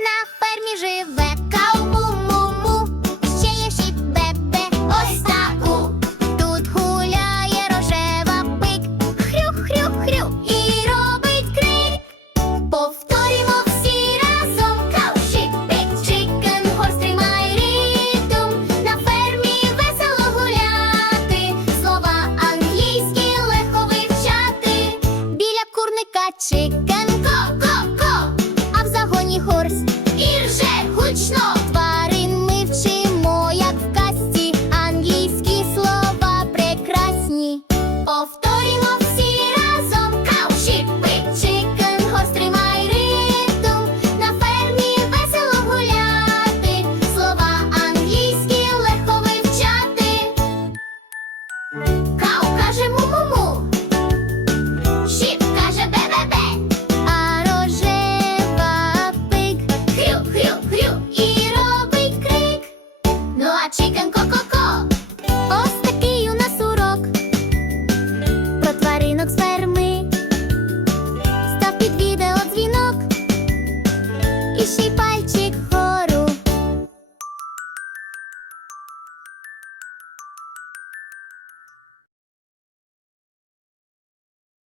На фермі живе. Кау-му-му-му, ще є шіп бебе, ось таку. Тут гуляє рожева пик, хрю-хрю-хрю. І робить крик. Повторімо всі разом. Кауші, пик, чикен, хорс, тримай ритм. На фермі весело гуляти, слова англійські легко вивчати. Біля курника чикен, ко-ко, пісні. Повторімо всі разом. Кау, кауші, чикен, гострий май ритм На фермі весело гуляти, слова англійські легко вивчати. Кау каже му-му-му. Шіп каже бе-бе-бе. А рожева пик, хрю-хрю-хрю і робить крик. Ну а чикен І ще пальчик